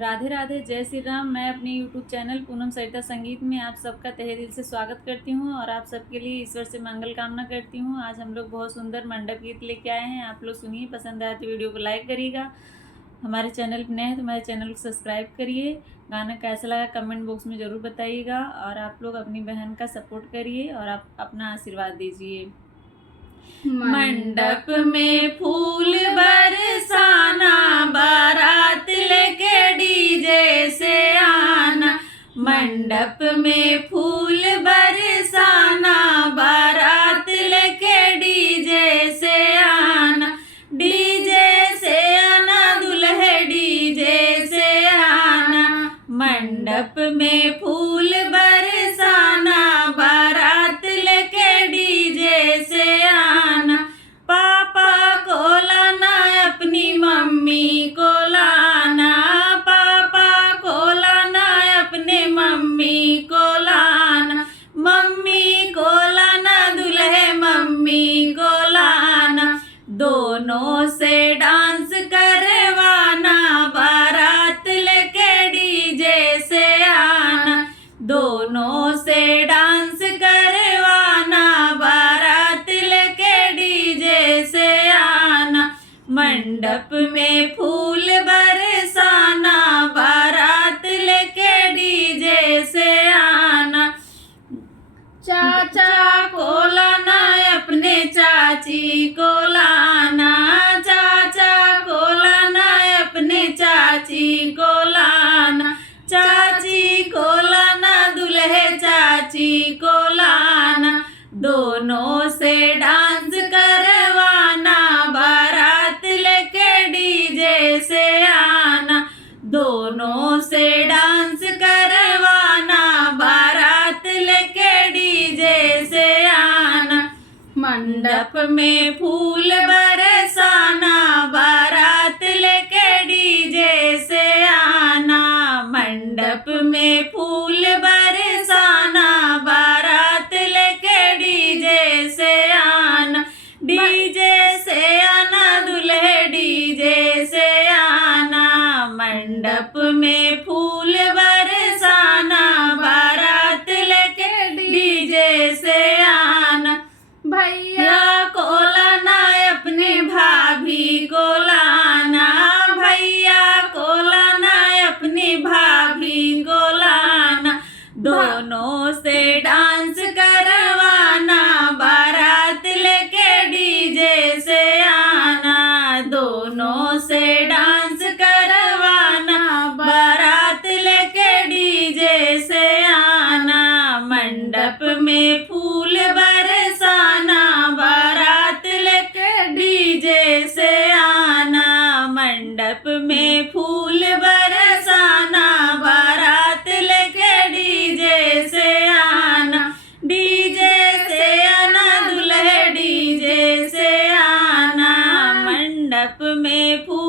राधे राधे, जय श्री राम। मैं अपने YouTube चैनल पूनम सरिता संगीत में आप सबका तहे दिल से स्वागत करती हूँ और आप सबके लिए ईश्वर से मंगल कामना करती हूँ। आज हम लोग बहुत सुंदर मंडप गीत लेके आए हैं। आप लोग सुनिए, पसंद आए तो वीडियो को लाइक करिएगा। हमारे चैनल पर नए हैं तो हमारे चैनल को सब्सक्राइब करिए। गाना कैसा लगा कमेंट बॉक्स में ज़रूर बताइएगा और आप लोग अपनी बहन का सपोर्ट करिए और आप अपना आशीर्वाद दीजिए। मंडप में फूल बरसाना, बारात लेके डीजे से आना। मंडप में फूल बरसाना, बारात लेके डीजे से आना। डीजे से आना दुल्हे, डीजे से आना। मंडप में फूल बरसाना, बारात लेके डीजे से आना। पापा को लाना, अपनी मम्मी को लाना। पापा को लाना, अपने मम्मी को लाना। मम्मी को लाना दुल्हे, मम्मी को लाना। दोनों से डांस करवाना, बारात लेके डीजे से आना। दोनों से डांस करवाना, बारात लेके डीजे से आना। मंडप में फूल बरसाना, बारात लेके डीजे से आना। चाचा को लाना, अपने चाची को लाना। चाचा को लाना, अपने चाची को लाना। चाची को लाना दुल्हे, चाची को लाना। दोनों से डांस करवाना, बारात लेके डीजे से आना। दोनों से डांस करवाना, बारात लेके डीजे से आना। मंडप में फूल बरसाना, बारात लेके डीजे से आना। मंडप में फूल बरसाना, बारात लेके डीजे से आना। डीजे से आना दुल्हे, डीजे से आना। मंडप में फूल बरसाना, बारात लेके डीजे से आना। भैया को लाना, अपने भाभी को लाना। भैया को लाना, अपनी भाभी को लाना। दोनों से डांस करवाना, बारात लेके डीजे से आना। दोनों से डांस करवाना, बारात लेके डीजे से आना। मंडप में फूल बरसाना, बारात लेके डीजे से आना। मंडप में फूल बरसाना, बारात लेके डीजे से आना। डीजे से आना दुल्हे, डीजे से आना। मंडप में फूल